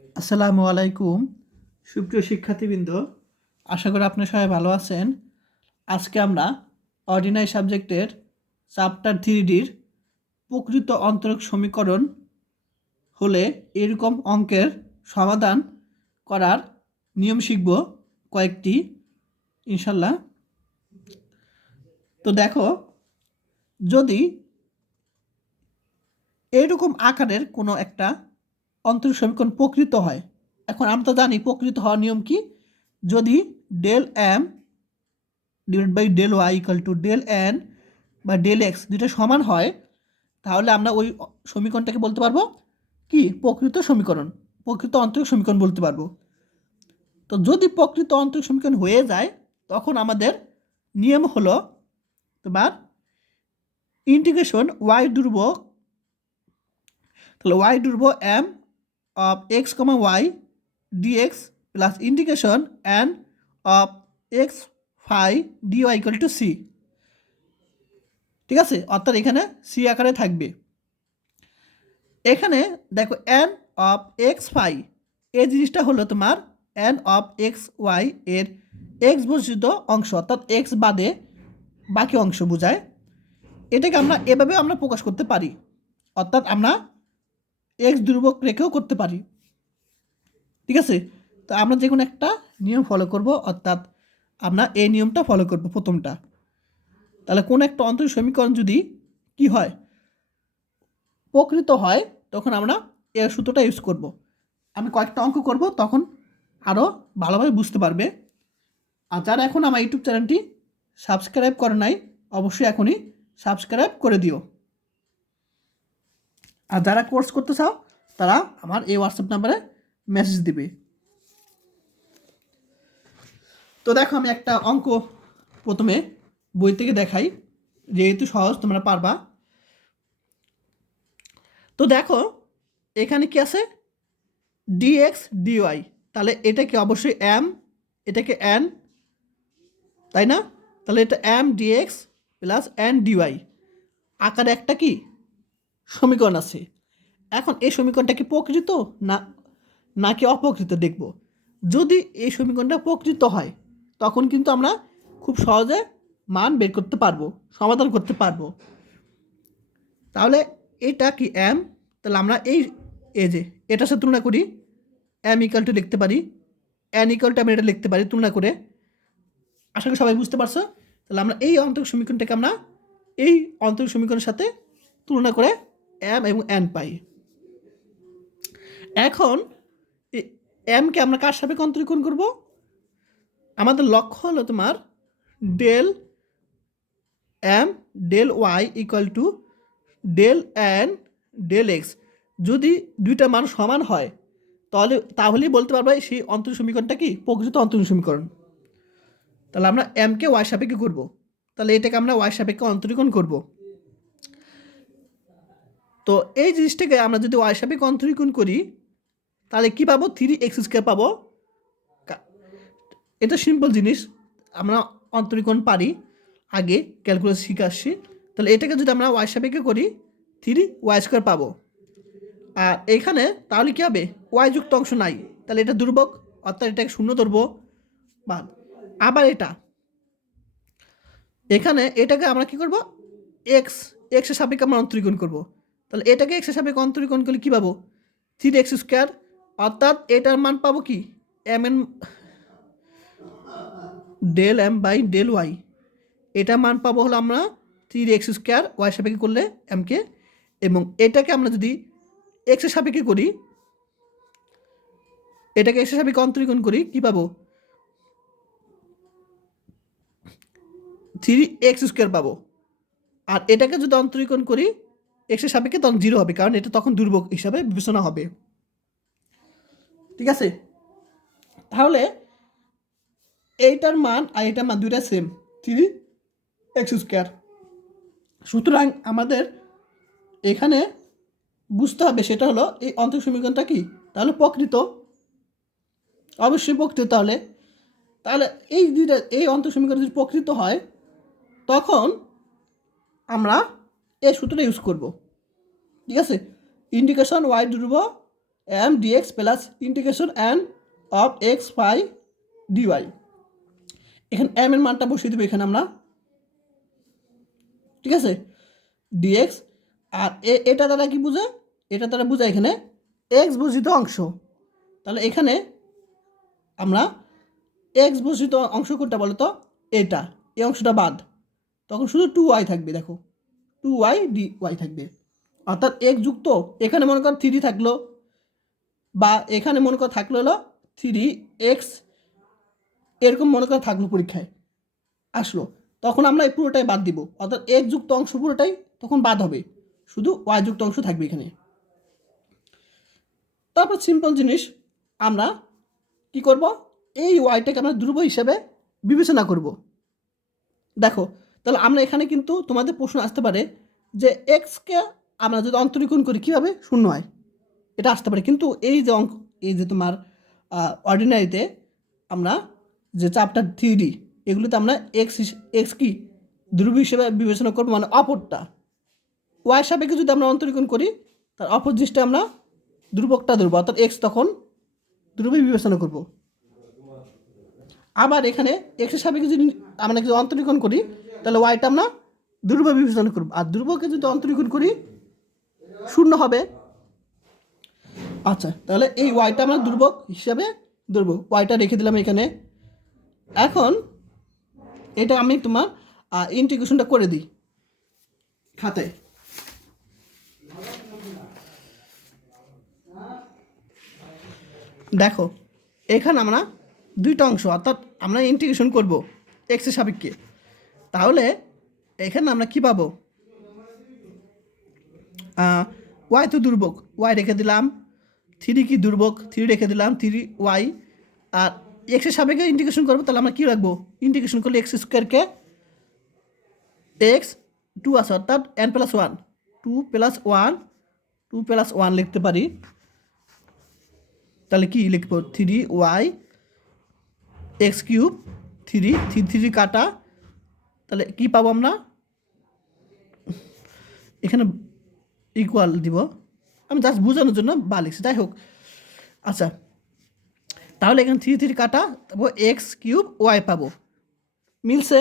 আসসালামু আলাইকুম সুপ্রিয় শিক্ষার্থীবৃন্দ, আশা করি আপনারা সবাই ভালো আছেন। আজকে আমরা অর্ডিনারি সাবজেক্টের চ্যাপ্টার 3ডির প্রকৃত অন্তরক সমীকরণ হলে এরকম অঙ্কের সমাধান করার নিয়ম শিখব কয়েকটি, ইনশাল্লাহ। তো দেখো, যদি এইরকম আকারের কোনো একটা অন্তরক সমীকরণ প্রকৃত হয়, এখন আমরা তো জানি প্রকৃত হওয়ার নিয়ম কি। যদি del M divide by del Y equal to del N বা ডেল এক্স দুটো সমান হয়, তাহলে আমরা ওই সমীকরণটাকে বলতে পারবো কি প্রকৃত সমীকরণ, প্রকৃত অন্তরক সমীকরণ বলতে পারবো। তো যদি প্রকৃত অন্তরক সমীকরণ হয়ে যায়, তখন আমাদের নিয়ম হলো তোমার ইন্টিগ্রেশন ওয়াই ডুরব, তাহলে ওয়াই ডুরব M of x comma y d x plus integration N of x phi dy equal to c. ঠিক আছে, অর্থাৎ এখানে সি আকারে থাকবে। এখানে দেখো এন অফ এক্স ফাই, এই জিনিসটা হলো তোমার এন অফ এক্স ওয়াই এর এক্স বর্জিত অংশ, অর্থাৎ এক্স বাদে বাকি অংশ বোঝায়। এটাকে আমরা এভাবে আমরা প্রকাশ করতে পারি, অর্থাৎ আমরা এক্স ধ্রুবক রেখেও করতে পারি। ঠিক আছে, তো আমরা যে কোনো একটা নিয়ম ফলো করব, অর্থাৎ আমরা এই নিয়মটা ফলো করব প্রথমটা। তাহলে কোন একটা অন্তরক সমীকরণ যদি কি হয় প্রকৃত হয়, তখন আমরা এর সূত্রটা ইউজ করব। আমি কয়েকটা অঙ্ক করব, তখন আরও ভালোভাবে বুঝতে পারবে। আর যারা এখন আমার ইউটিউব চ্যানেলটি সাবস্ক্রাইব করে নাই, অবশ্যই এখনই সাবস্ক্রাইব করে দিও। আর যারা কোর্স করতে চাও, তারা আমার এই হোয়াটসঅ্যাপ নাম্বারে মেসেজ দিবে। তো দেখো, আমি একটা অঙ্ক প্রথমে বই থেকে দেখাই, যেহেতু সহজ তোমরা পারবা। তো দেখো, এখানে কি আছে ডিএক্স ডিওয়াই, তাহলে এটা কি অবশ্যই এম, এটাকে এন, তাই না? তাহলে এটা M D X plus N D Y আকারে একটা কি সমীকরণ আছে। এখন এই সমীকরণটা কি প্রকৃত না নাকি অপ্রকৃত দেখব। যদি এই সমীকরণটা প্রকৃত হয়, তখন কিন্তু আমরা খুব সহজে মান বের করতে পারবো, সমাধান করতে পারবো। তাহলে এটা কি এম, তাহলে আমরা এই যে এটার সাথে তুলনা করি, এম ইকাল টু লিখতে পারি, এন ইকাল টু আমি এটা লিখতে পারি তুলনা করে। আশা করি সবাই বুঝতে পারছো। তাহলে আমরা এই অন্তরক সমীকরণটাকে আমরা এই অন্তরক সমীকরণের সাথে তুলনা করে এম এবং এন পাই। এখন এমকে আমরা কার সাপেক্ষে অন্তরীকরণ করব? আমাদের লক্ষ্য হলো তোমার del M del Y equal to del N del X. যদি দুইটা মান সমান হয়, তাহলেই বলতে পারবো সেই অন্তরীক সমীকরণটা কি প্রকৃত অন্তরীক সমীকরণ। তাহলে আমরা এমকে ওয়াই সাপেক্ষে করব, তাহলে এটাকে আমরা ওয়াই সাপেক্ষে অন্তরীকরণ করব। তো এই জিনিসটাকে আমরা যদি ওয়াই সাপেক্ষে অন্তরীকরণ করি, তাহলে কী পাবো? 3x² পাবো। এটা সিম্পল জিনিস, আমরা অন্তরীকরণ পারি, আগে ক্যালকুলাস শিখে আসছি। তাহলে এটাকে যদি আমরা ওয়াই সাপেক্ষে করি, 3y² পাবো। আর এখানে তাহলে কী হবে? ওয়াই যুক্ত অংশ নাই, তাহলে এটা দুর্বক, অর্থাৎ এটাকে শূন্য ধরবো। বা আবার এখানে এটাকে আমরা কি করব? এক্সের সাপেক্ষে আমরা অন্তরীকরণ করব। তাহলে এটাকে এক্সের সাপেক্ষে অন্তরীকরণ করলে কী পাবো? 3x², অর্থাৎ এটার মান পাবো কি M N del M by del Y. এটা মান পাবো হলো আমরা 3x² ওয়াই সাপেক্ষে করলে এমকে, এবং এটাকে আমরা যদি এক্সের সাপেক্ষে করি, এটাকে এক্সের সাপেক্ষে অন্তরীকরণ করি, কী পাবো? 3x² পাবো। আর এটাকে যদি অন্তরীকরণ করি এক্সের সাপেক্ষে, তখন 0 হবে, কারণ এটা তখন দুর্বক হিসাবে বিবেচনা হবে। ঠিক আছে, তাহলে এইটার মান আর এটার মান দুইটা সেম, 3x²। সুতরাং আমাদের এখানে বুঝতে হবে সেটা হলো এই অন্তরক সমীকরণটা কি, তাহলে প্রকৃত, অবশ্যই প্রকৃত। তাহলে তাহলে এই অন্তরক সমীকরণ যদি প্রকৃত হয়, তখন আমরা এই সূত্রটা ইউজ করব। ঠিক আছে, ইন্টিগ্রেশন ওয়াই ধ্রুব M D X plus integration N of X by D Y. এখানে এম এর মানটা বসিয়ে দেবো এখানে আমরা, ঠিক আছে, ডিএক্স। আর এটা দ্বারা কি বোঝায়, এটা দ্বারা বোঝায় এখানে এক্স বর্জিত অংশ। তাহলে এখানে আমরা এক্স বর্জিত অংশ কোনটা বলো তো, এটা, এই অংশটা বাদ, তখন শুধু 2y থাকবে, দেখো 2y dy থাকবে। অর্থাৎ এক্স যুক্ত এখানে মনে কর 3 থাকলো, বা এখানে মনে কর থাকলো হলো 3x, এরকম মনে কর থাকলো, পরীক্ষায় আসলো, তখন আমরা এই পুরোটাই বাদ দিব, অর্থাৎ এক্স যুক্ত অংশ পুরোটাই তখন বাদ হবে, শুধু ওয়াই যুক্ত অংশ থাকবে এখানে। তারপর সিম্পল জিনিস, আমরা কি করব, এই ওয়াইটাকে আমরা ধ্রুব হিসেবে বিবেচনা করব। দেখো তাহলে আমরা এখানে কিন্তু তোমাদের প্রশ্ন আসতে পারে যে এক্সকে আমরা যদি অন্তরীকরণ করি কীভাবে শূন্য হয়, এটা আসতে পারে। কিন্তু এই যে অঙ্ক, এই যে তোমার অর্ডিনারিতে আমরা যে চ্যাপ্টার 3D, এগুলোতে আমরা এক্স কি ধ্রুব হিসেবে বিবেচনা করবো, মানে অপরটা ওয়াই সাপেক্ষে যদি আমরা অন্তরীকরণ করি, তার অপর জিনিসটা আমরা ধ্রুবকটা ধরবো, অর্থাৎ এক্স তখন ধ্রুবে বিবেচনা করব। আবার এখানে এক্সের সাপেক্ষে যদি আমরা যদি অন্তরীকরণ করি, তাহলে ওয়াইটা আমরা ধ্রুবে বিবেচনা করব, আর ধ্রুবকে যদি অন্তরীকরণ করি শূন্য হবে। আচ্ছা, তাহলে এই ওয়াইটা আমরা ধ্রুবক হিসাবে ধরবো, ওয়াইটা রেখে দিলাম এখানে। এখন এটা আমি তোমার ইন্টিগ্রেশনটা করে দিই খাতায়। দেখো এখানে আমরা দুইটা অংশ, অর্থাৎ আমরা ইন্টিগ্রেশন করব এক্সের সাপেক্ষে, তাহলে এখানে আমরা কি পাবো, ওয়াই তো দুর্বক, ওয়াই রেখে দিলাম, 3 কি দুর্বক, 3 রেখে দিলাম, 3y। আর এক্সের সাপেক্ষে ইন্টিগ্রেশন করবো, তাহলে আমরা কী রাখবো, ইন্টিগ্রেশন করলে এক্স স্কোয়ারকে এক্স 2 আছে, অর্থাৎ n+1, 2+1 লিখতে পারি। তাহলে কি লিখবো, 3y x কিউব, 3 কাটা, তাহলে কি পাবো আমরা এখানে, ইকুয়াল দিব, আমি জাস্ট বোঝানোর জন্য বা লিখছি, যাই হোক। আচ্ছা, তাহলে এখানে 3 কাটা, তারপর এক্স কিউব ওয়াই পাবো, মিলছে,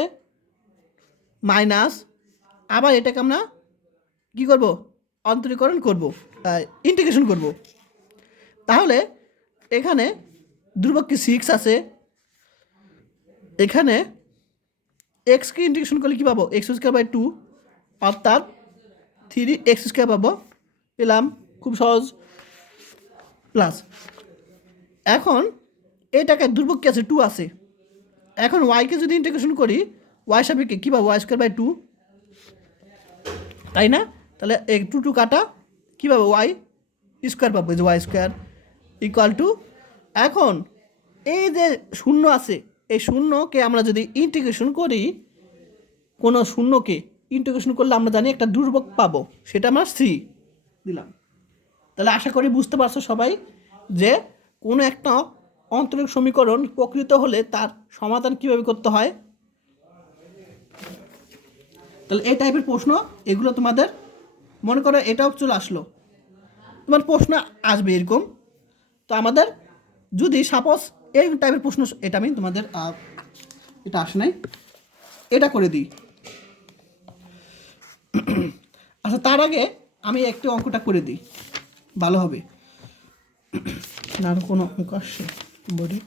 মাইনাস, আবার এটাকে আমরা কী করব, অন্তরীকরণ করব, ইন্টিগ্রেশন করব। তাহলে এখানে ধ্রুবক কি 6 আছে, এখানে এক্সকে ইন্টিগ্রেশন করলে কী পাবো, x²/2, অর্থাৎ 3x² পাবো, পেলাম, খুব সহজ, প্লাস। এখন এটাকে ধ্রুবক কি আছে, 2 আছে, এখন ওয়াইকে যদি ইন্টিগ্রেশন করি ওয়াই সাপেক্ষে কী পাবো, y² 2, তাই না? তাহলে 2 কাটা, কী পাবো, ওয়াই স্কোয়ার পাবো, যে ওয়াই স্কোয়ার ইকুয়াল টু, এখন এই যে শূন্য আছে, এই শূন্যকে আমরা যদি ইন্টিগ্রেশন করি, কোনো শূন্যকে ইন্টিগ্রেশন করলে আমরা জানি একটা ধ্রুবক পাবো, সেটা আমরা সি দিলাম। তাহলে আশা করি বুঝতে পারছো সবাই যে কোনো একটা অন্তরীক সমীকরণ প্রকৃত হলে তার সমাধান কীভাবে করতে হয়। তাহলে এই টাইপের প্রশ্ন এগুলো তোমাদের মনে করো, এটাও চলে আসলো, তোমার প্রশ্ন আসবে এরকম। তো আমাদের যদি সাপোজ এই টাইপের প্রশ্ন, এটা আমি তোমাদের এটা আসে নাই, এটা করে দিই। আচ্ছা, তার আগে আমি একটু অঙ্কটা করে দিই, ভালো হবে। আর কোনো অঙ্ক আসছে বডি,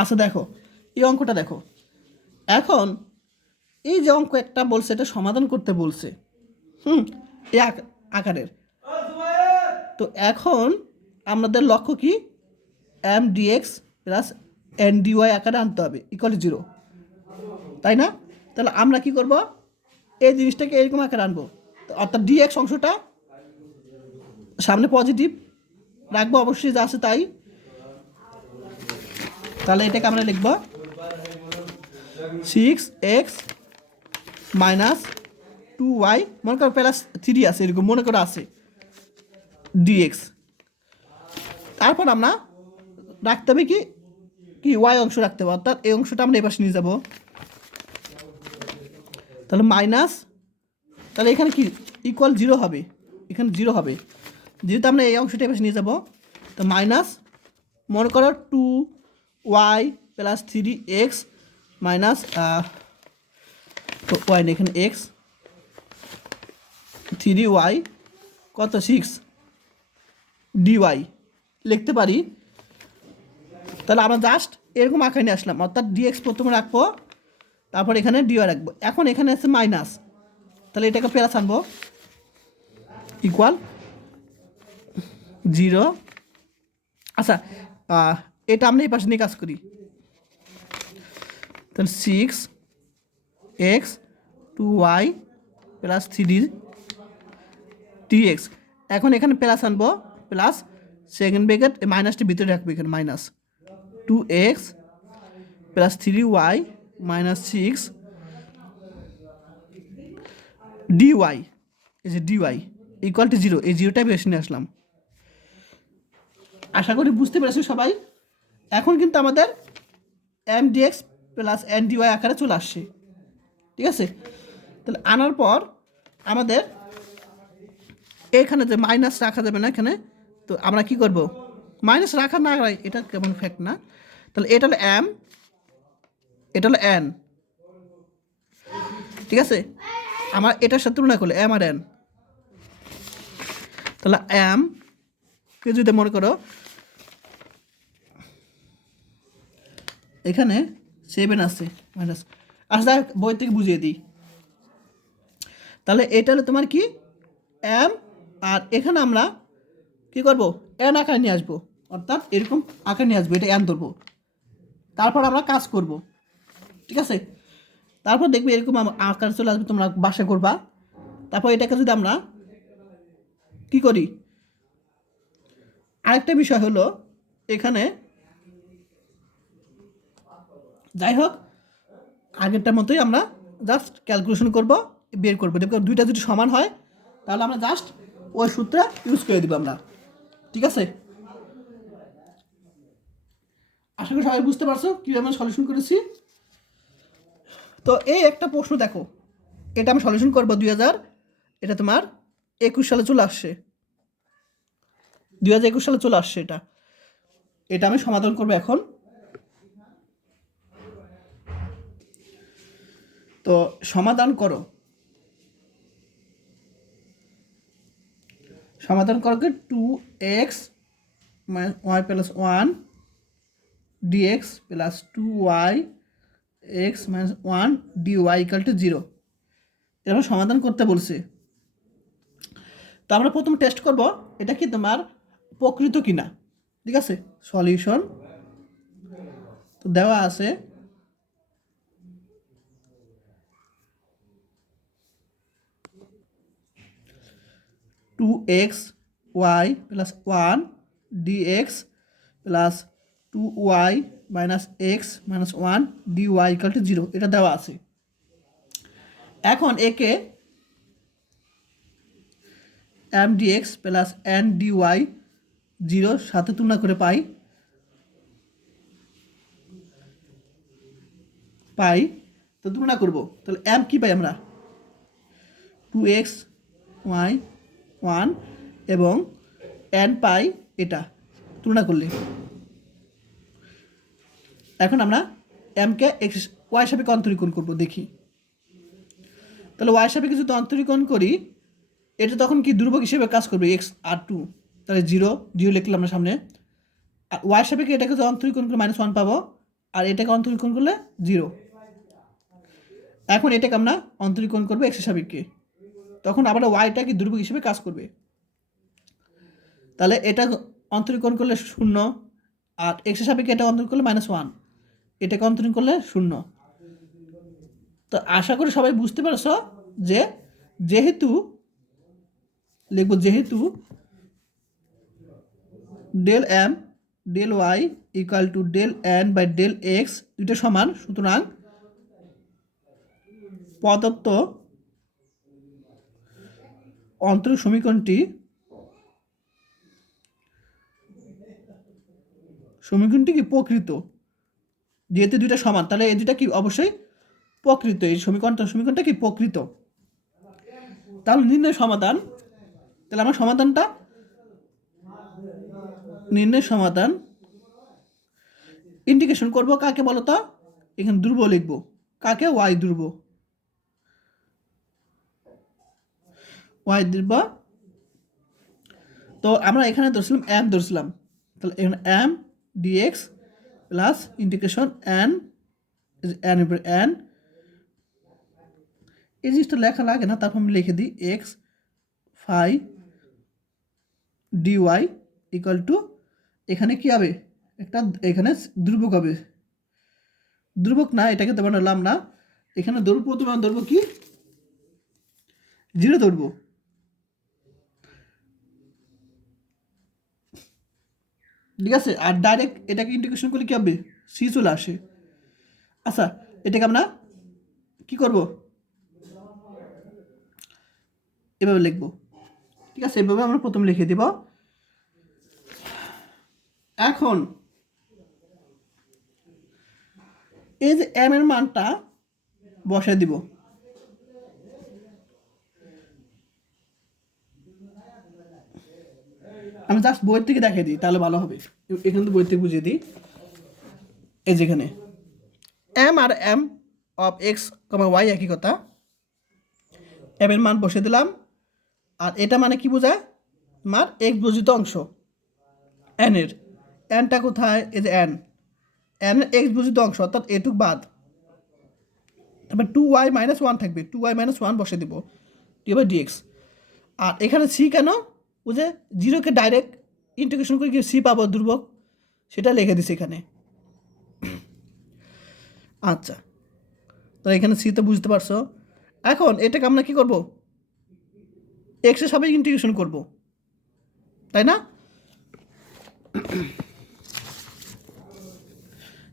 আচ্ছা দেখো এই অঙ্কটা দেখো, এখন এই যে অঙ্ক একটা বলছে, এটা সমাধান করতে বলছে, এই আকারের। তো এখন আমাদের লক্ষ্য কি, M D X plus N D Y আকারে আনতে হবে, ইকুয়াল 0, তাই না? তাহলে আমরা কি করব, এই জিনিসটাকে এরকম আকারে আনবো, অর্থাৎ ডিএক্স অংশটা সামনে পজিটিভ রাখবো, অবশ্যই যা আছে তাই। তাহলে এটাকে আমরা লিখব 6x মাইনাস 2y, মনে করো প্লাস 3 আছে, এরকম মনে করো আছে, ডিএক্স। তারপর আমরা রাখতে হবে কি কি ওয়াই অংশ রাখতে হবে, অর্থাৎ এই অংশটা আমরা এবার নিয়ে যাব, তাহলে মাইনাস তাহলে এখানে কি ইকুয়াল 0 হবে, এখানে 0 হবে, যেহেতু আমরা এই অংশটা এবার নিয়ে যাব। তো মাইনাস মনে করো 2y plus 3x minus Y না, এখানে এক্স 3y কত 6 dy লিখতে পারি। তাহলে আমরা জাস্ট এরকম আঁকায় নিয়ে আসলাম, অর্থাৎ dx প্রথমে রাখবো, তারপর এখানে dy রাখবো। এখন এখানে আছে মাইনাস, তাহলে এটাকে প্লাস আনবো, ইকুয়াল 0। আচ্ছা, এটা আমরা এই পাশে নিয়ে কাজ করি। তাহলে 6x 2y প্লাস 3dx। এখন এখানে প্লাস আনবো, প্লাস সেকেন্ড ব্র্যাকেট মাইনাসটি ভিতরে রাখবো, এখানে minus 2x plus 3y minus 6 dy, এই যে dy ইকুয়াল টু 0, এই 0টা বেশি নিয়ে আসলাম। আশা করি বুঝতে পেরেছি সবাই। এখন কিন্তু আমাদের M D X plus N D Y আকারে চলে আসছে, ঠিক আছে। তাহলে আনার পর আমাদের এখানে যে মাইনাস রাখা যাবে না এখানে, তো আমরা কি করব, মাইনাস রাখা না রাখা এটা কেমন ফ্যাক্ট না। তাহলে এটা হলো এম, এটা হলো এন, ঠিক আছে। আমার এটার সাথে তুলনা করলে এম আর এন, তাহলে এম কে যদি মনে করো এখানে 7 আছে মাইনাস, আচ্ছা বই থেকে বুঝিয়ে দিই। তাহলে এটা হলো তোমার কি এম, আর এখানে আমরা কি করব, এন আকারে নিয়ে আসবো, অর্থাৎ এরকম আকারে নিয়ে আসবো, এটা এন ধরবো, তারপর আমরা কাজ করব, ঠিক আছে। তারপর দেখবে এরকম আকার চলে আসবে, তোমরা বাসা করবা। তারপর এটাকে যদি আমরা কি করি, আরেকটা বিষয় হলো এখানে, যাই হোক আগেরটার মতোই আমরা জাস্ট ক্যালকুলেশন করব, বের করবো, দেখো দুইটা যদি সমান হয় তাহলে আমরা জাস্ট ওই সূত্র ইউজ করে দিব আমরা, ঠিক আছে। আশা করি সবাই বুঝতে পারছো কীভাবে আমরা সলিউশন করেছি। তো এই একটা প্রশ্ন দেখো, এটা আমি সলিউশন করবো এটা তোমার 21 সালে চলে আসছে, 2021 সালে চলে আসছে। এটা আমি সমাধান করবো এখন। তো সমাধান করো, সমাধান করো 2x y plus 1 dx plus 2y x minus 1 dy equal to 0, এরকম সমাধান করতে বলছে। তো আমরা প্রথম টেস্ট করব এটা কি তোমার প্রকৃত কিনা, ঠিক আছে। সলিউশন তো দেওয়া আছে, two X Y plus 1 dx plus 2y minus X minus 1 dy equal to 0, এটা দেওয়া আছে। এখন একে M D X plus N D Y 0 সাথে তুলনা করে পাই, তো তুলনা করব। তাহলে এম কি পাই আমরা 2x y 1 এবং এন পাই, এটা তুলনা করলে এখন আমরা এমকে এক্স ওয়াই সাপেক্ষে অন্তরীকরণ করব, দেখি। তাহলে ওয়াই সাপেক্ষে যদি অন্তরীকরণ করি এটা তখন কি ধ্রুবক হিসেবে কাজ করবে এক্স আর 2, তাহলে 0 লিখলাম আমরা সামনে। আর ওয়াই সাপেক্ষে এটাকে যদি অন্তরীকরণ করে -1 পাবো, আর এটাকে অন্তরীকরণ করলে 0। এখন এটাকে আমরা অন্তরীকরণ করবো এক্সের সাপেক্ষে, তখন আবার ওয়াইটা কি ধ্রুবক হিসেবে কাজ করবে। তাহলে এটা অন্তরীকরণ করলে 0, আর এক্সের সাপেক্ষে এটা অন্তরীকরণ করলে -1, এটাকে অন্তরীকরণ করলে 0। তো আশা করি সবাই বুঝতে পারছো যে যেহেতু লিখব, যেহেতু del M del Y equal to del N by del X দুইটা সমান, সুতরাং প্রদত্ত অন্তরীক সমীকরণটি কি প্রকৃত, যেহেতু দুইটা সমান তাহলে এই দুইটা কি অবশ্যই প্রকৃত, এই সমীকরণটা কি প্রকৃত। তাহলে নির্ণয় সমাধান, তাহলে আমার সমাধানটা নির্ণয় সমাধান ইন্টিগ্রেশন করব কাকে বলো তো, এখানে ধ্রুব লিখবো, কাকে, ওয়াই ধ্রুব, ওয়াই ধ্রুব। তো আমরা এখানে ধরছিলাম এম ধরছিলাম, তাহলে এখানে M D X plus integration N, N উপর এন, এই জিনিসটা লেখা লাগে না, তারপর আমি লিখে দিই X phi dy equal to, এখানে কি হবে, একটা এখানে ধ্রুবক হবে, ধ্রুবক না এটাকে তো বানালাম না, এখানে ধরবো, প্রথমে ধরবো কি, জিরো ধরবো, ঠিক আছে। আর ডাইরেক্ট এটাকে ইন্টিগ্রেশন করলে কি হবে, সি চলে আসে। আচ্ছা, এটাকে আমরা কি করব, এভাবে লিখবো, ঠিক আছে, এভাবে আমরা প্রথমে লিখে দিব। এখন এই যে এম এর মানটা বসায় দিব, আমি জাস্ট বই থেকে দেখিয়ে দিই তাহলে ভালো হবে, এখানে তো বই থেকে বুঝিয়ে দিই। এই যেখানে এম আর M of x comma Y একই কথা, এম এর মান বসে দিলাম, আর এটা মানে কি বোঝায়, আমার এক্স বর্জিত অংশ এন এর, এনটা কোথায়, এই যে এন, এন এর এক্স বর্জিত অংশ অর্থাৎ এটুক বাদ, তারপর 2y-1 থাকবে, 2y-1 বসে দিব, এবার ডিএক্স। আর এখানে সি কেন, ও যে জিরোকে ডাইরেক্ট ইন্টিগ্রেশন করে কি সি পাবো ধ্রুবক, সেটা লিখে দিছি এখানে। আচ্ছা, তো এখানে সি তো বুঝতে পারছো। এখন এটাকে আমরা কি করব, এক্সের সাপেক্ষে ইন্টিগ্রেশন করব, তাই না।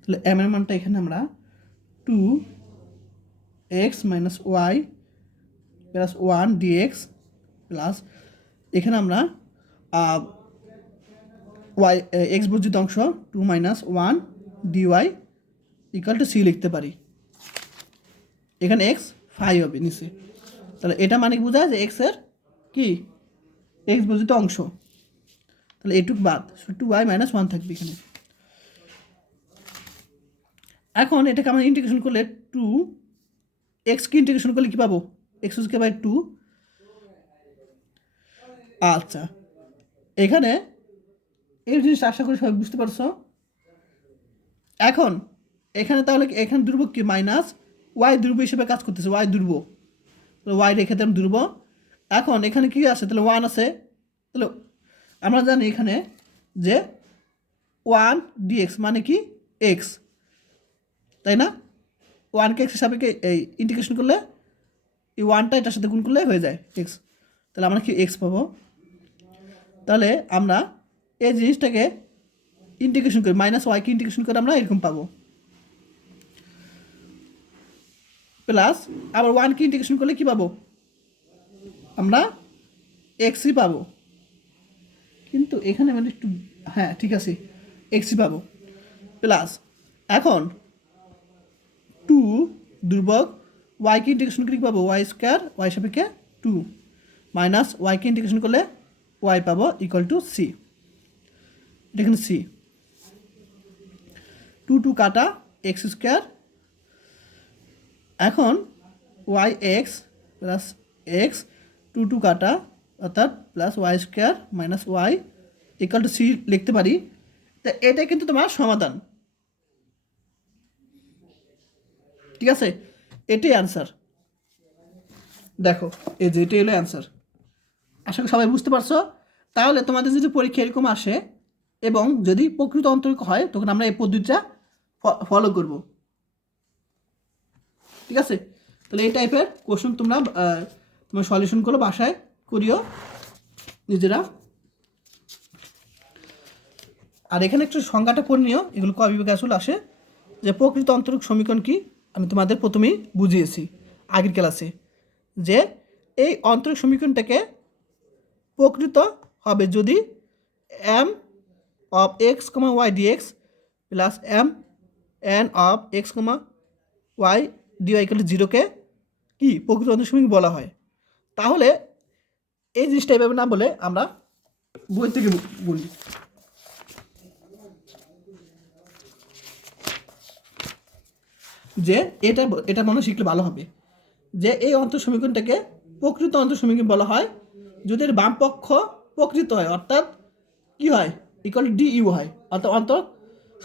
তাহলে এম এর মানটা এখানে আমরা 2x-y প্লাস 1 ডিএক্স প্লাস এখানে আমরা ওয়াই এক্স বর্জিত অংশ 2-1 ডিওয়াই ইকুয়াল টু সি লিখতে পারি, এখানে এক্স ফাই হবে নিচে, তাহলে এটা মানে কি বোঝায় যে এক্সের কি এক্স বর্জিত অংশ, তাহলে এটুক বাদ 2y-1 থাকবে এখানে। এখন এটাকে আমরা ইন্টিগ্রেশন করলে 2x কে ইন্টিগ্রেশন করলে কি পাবো, x²/2। আচ্ছা, এখানে এই জিনিসটা আশা করি সবাই বুঝতে পারছো। এখন এখানে তাহলে এখানে ধ্রুবক কি, মাইনাস ওয়াই ধ্রুব হিসেবে কাজ করতেছে, ওয়াই ধ্রুব, তাহলে ওয়াই রেখে দিলাম ধ্রুব। এখন এখানে কি আছে, তাহলে 1 আছে, তাহলে আমরা জানি এখানে যে 1 ডিএক্স মানে কি এক্স, তাই না, 1কে এক্স হিসাবে এই ইন্টিগ্রেশন করলে এই 1টা এটার সাথে গুণ করলে হয়ে যায় এক্স, তাহলে আমরা কি এক্স পাবো। তাহলে আমরা এই জিনিসটাকে ইন্টিগ্রেশন করি, -y-কে ইন্টিগ্রেশন করে আমরা এরকম পাবো, প্লাস আবার 1কে ইন্টিগ্রেশন করলে কি পাবো, আমরা এক্সই পাবো, কিন্তু এখানে মানে একটু, হ্যাঁ ঠিক আছে, এক্সই পাবো, প্লাস এখন 2 ধ্রুবক ওয়াইকে ইন্টিগ্রেশন করে কি পাবো, y² ওয়াই সাপেক্ষে 2 মাইনাস ওয়াইকে ইন্টিগ্রেশন করলে ওয়াই পাবো ইকুয়াল টু সি, এটা এখানে সি, 2 কাটা x², এখন ওয়াই এক্স প্লাস এক্স 2 কাটা অর্থাৎ plus y² minus Y equal to C লিখতে পারি। তা এটা কিন্তু তোমার সমাধান, ঠিক আছে, এটাই অ্যান্সার, দেখো এই যে এটাই হলো অ্যান্সার। আশা করি সবাই বুঝতে পারছো। তাহলে তোমাদের যদি পরীক্ষা এরকম আসে এবং যদি প্রকৃত অন্তরিক হয় তখন আমরা এই পদ্ধতিটা ফলো করব, ঠিক আছে। তাহলে এই টাইপের কোশ্চেন তোমরা তোমার সলিউশন করো, বাসায় করিও নিজেরা। আর এখানে একটু সংজ্ঞাটা পড়ে নিও, এগুলো ক বিভাগে আসলে আসে, যে প্রকৃত অন্তরিক সমীকরণ কি আমি তোমাদের প্রথমেই বুঝিয়েছি আগের ক্লাসে, যে এই অন্তরিক সমীকরণটাকে প্রকৃত হবে যদি M of x comma y d x plus M N of x comma y d y equal to 0কে কি প্রকৃত অন্তরিক সমীকরণ বলা হয়। তাহলে এই জিনিসটা এভাবে না বলে আমরা বই থেকে বলি। যে এটা এটা মনে শিখলে ভালো হবে যে এই অন্তর সমীকরণটাকে প্রকৃত অন্তর সমীকরণ বলা হয় যদি এর বাম পক্ষ প্রকৃত হয়, অর্থাৎ কি হয়, ইকুয়াল ডি ইউ হয়, অর্থাৎ অন্তর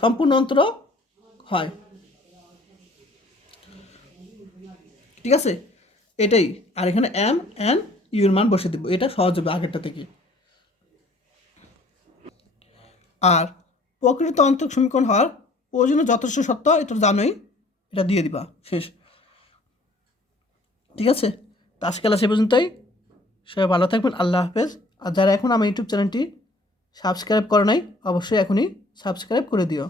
সম্পূর্ণ অন্তর হয়। ঠিক আছে, এটাই। আর এখানে এম এন ইউর মান বসে দেবো, এটা সহজ হবে আগেরটা থেকে। আর প্রকৃত অন্তর সমীকরণ হওয়ার প্রয়োজনীয় যথেষ্ট সত্য এটা জানোই, এটা দিয়ে দিবা, শেষ। ঠিক আছে, তো আজকাল সে পর্যন্তই। সবাই ভালো থাকবেন, আল্লাহ হাফেজ। আর যারা এখন আমার ইউটিউব চ্যানেলটি সাবস্ক্রাইব করে নাই, অবশ্যই এখনই সাবস্ক্রাইব করে দিও।